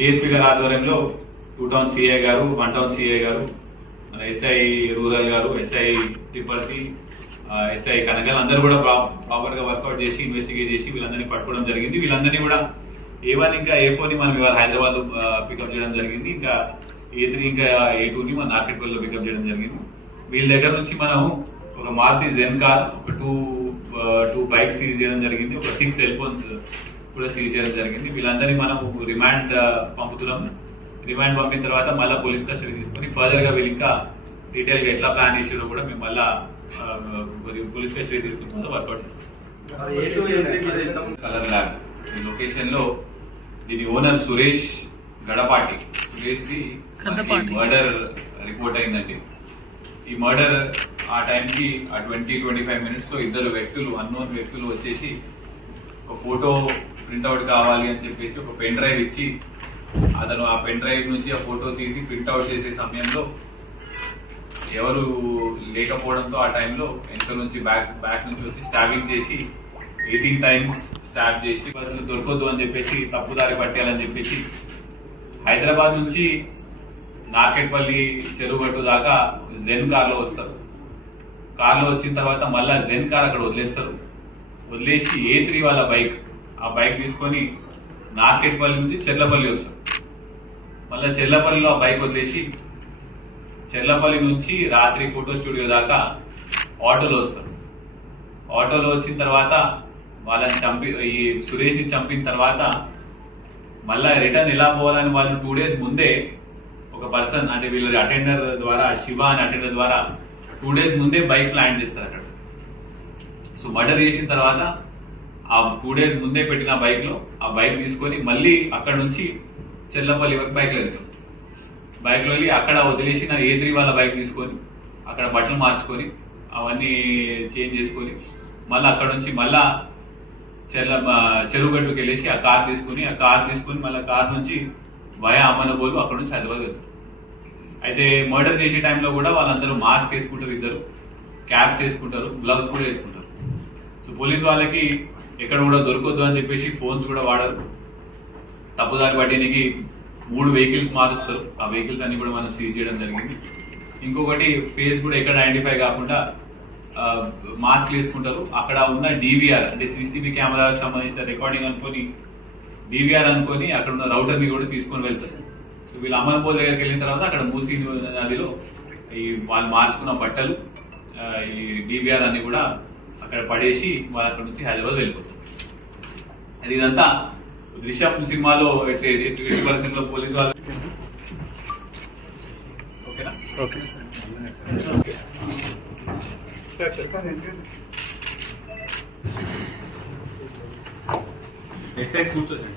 DSP గారి ఆధ్వర్యంలో two town CI గారు వన్ టౌన్ సిఐ గారు మన ఎస్ఐ రూరల్ గారు ఎస్ఐ తిరుపతి ఎస్ఐ కనగల్ అందరూ కూడా ప్రాపర్గా వర్కౌట్ చేసి ఇన్వెస్టిగేట్ చేసి వీళ్ళందరినీ పట్టుకోవడం జరిగింది. వీళ్ళందరినీ కూడా ఏ వన్ ఇంకా ఏ ఫోర్ని మనం ఇవాళ హైదరాబాద్ పికప్ చేయడం జరిగింది. ఇంకా ఏ త్రీ ఇంకా ఏ టూని మన మార్కెట్లో పికప్ చేయడం జరిగింది. వీళ్ళ దగ్గర నుంచి మనం ఒక మారుతి జెన్ కార్ ఒక టూ టూ బైక్స్ సీజ్ చేయడం జరిగింది. ఒక సిక్స్ సెల్ ఫోన్స్ కూడా సీజ్ చేయడం జరిగింది. వీళ్ళందరినీ మనం రిమాండ్ పంపుతున్నాం. రిమాండ్ పంపిన తర్వాత మళ్ళీ పోలీస్ కస్టడీ తీసుకొని ఫర్దర్గా వీళ్ళు ఇంకా డీటెయిల్గా ఎట్లా ప్లాన్ చేసారో కూడా మేము మళ్ళా ఆ, పోలీస్ కస్టడీ తీసుకుని మళ్ళీ వర్కౌట్ చేస్తాం. కలర్ ల్యాబ్ ఈ లొకేషన్లో దీని owner Suresh Gadapati. Suresh the Gadapati. Murder report అయిందండి. ఈ మర్డర్ ఆ టైంకి ఆ ట్వంటీ ట్వంటీ ఫైవ్ మినిట్స్లో ఇద్దరు వ్యక్తులు అన్నోన్ వ్యక్తులు వచ్చేసి ఒక ఫోటో ప్రింట్అవుట్ కావాలి అని చెప్పేసి ఒక పెన్ డ్రైవ్ ఇచ్చి అతను ఆ పెన్ డ్రైవ్ నుంచి ఆ ఫోటో తీసి ప్రింట్అవుట్ చేసే సమయంలో ఎవరు లేకపోవడంతో ఆ టైంలో వెనుక నుంచి బ్యాక్ బ్యాక్ నుంచి వచ్చి స్టాబింగ్ చేసి ఎయిటీన్ టైమ్స్ స్టాబ్ చేసి అసలు దొరకదు అని చెప్పేసి తప్పుదారి పట్టాలని చెప్పేసి హైదరాబాద్ నుంచి నాకెట్పల్లి చెరువుగట్టు దాకా జెన్ కార్లో వస్తారు. కార్లో వచ్చిన తర్వాత మళ్ళా జెన్ కార్ అక్కడ వదిలేస్తారు. వదిలేసి ఏ త్రీ వాళ్ళ బైక్ ఆ బైక్ తీసుకొని నార్కెట్పల్లి నుంచి చెర్లపల్లి వస్తారు మళ్ళీ చెర్లపల్లిలో ఆ బైక్ వదిలేసి చెర్లపల్లి నుంచి రాత్రి ఫోటో స్టూడియో దాకా ఆటోలో వస్తారు ఆటోలో వచ్చిన తర్వాత వాళ్ళని చంపి ఈ సురేష్ని చంపిన తర్వాత మళ్ళా రిటర్న్ ఎలా పోవాలని వాళ్ళు టూ డేస్ ముందే ఒక పర్సన్ అంటే వీళ్ళ అటెండర్ ద్వారా శివ అని అటెండర్ ద్వారా టూ డేస్ ముందే బైక్ ప్లాన్ చేస్తారు అక్కడ. సో మర్డర్ చేసిన తర్వాత ఆ టూ డేస్ ముందే పెట్టిన బైక్లో ఆ బైక్ తీసుకొని మళ్ళీ అక్కడ నుంచి చెల్లపల్లి వరకు బైక్లో వెళ్తాం. బైక్లో వెళ్ళి అక్కడ వదిలేసిన ఏ త్రీ వాళ్ళ బైక్ తీసుకొని అక్కడ బట్టలు మార్చుకొని అవన్నీ చేంజ్ చేసుకొని మళ్ళీ అక్కడ నుంచి మళ్ళా చెల్ల చెరువుగట్టుకు వెళ్ళేసి ఆ కార్ తీసుకుని ఆ కార్ తీసుకుని మళ్ళీ కార్ నుంచి వయా అమ్మనబోలు అక్కడ నుంచి హైదరాబాద్ వెళ్తారు అయితే మర్డర్ చేసే టైంలో కూడా వాళ్ళందరూ మాస్క్ వేసుకుంటారు ఇద్దరు క్యాప్స్ వేసుకుంటారు గ్లవ్స్ కూడా వేసుకుంటారు. సో పోలీస్ వాళ్ళకి ఎక్కడ కూడా దొరకొద్దు అని చెప్పేసి ఫోన్స్ కూడా వాడరు. తప్పుదారి పట్టేనికి మూడు వెహికల్స్ మారుస్తారు. ఆ వెహికల్స్ అన్ని కూడా మనం సీజ్ చేయడం జరిగింది. ఇంకొకటి ఫేస్ కూడా ఎక్కడ ఐడెంటిఫై కాకుండా మాస్క్ వేసుకుంటారు. అక్కడ ఉన్న డివిఆర్ అంటే సీసీటీవీ కెమెరాలకు సంబంధించిన రికార్డింగ్ అనుకొని డివిఆర్ అనుకొని అక్కడ ఉన్న రౌటర్ని కూడా తీసుకొని వెళ్తారు. సో వీళ్ళు అమర్పూర్ దగ్గరికి వెళ్ళిన తర్వాత అక్కడ మూసీ నదిలో ఈ వాళ్ళు మార్చుకున్న బట్టలు ఈ డివిఆర్ అన్ని కూడా అక్కడ పడేసి వాళ్ళు అక్కడ నుంచి హైదరాబాద్ వెళ్ళిపోతారు. అది ఇదంతా దృశ్యం సినిమాలో ఎట్లా ఎట్టి పరిస్థితుల్లో పోలీసు వాళ్ళు? ఓకేనా? ఓకే. ఎక్సైజ్ కూర్చోండి.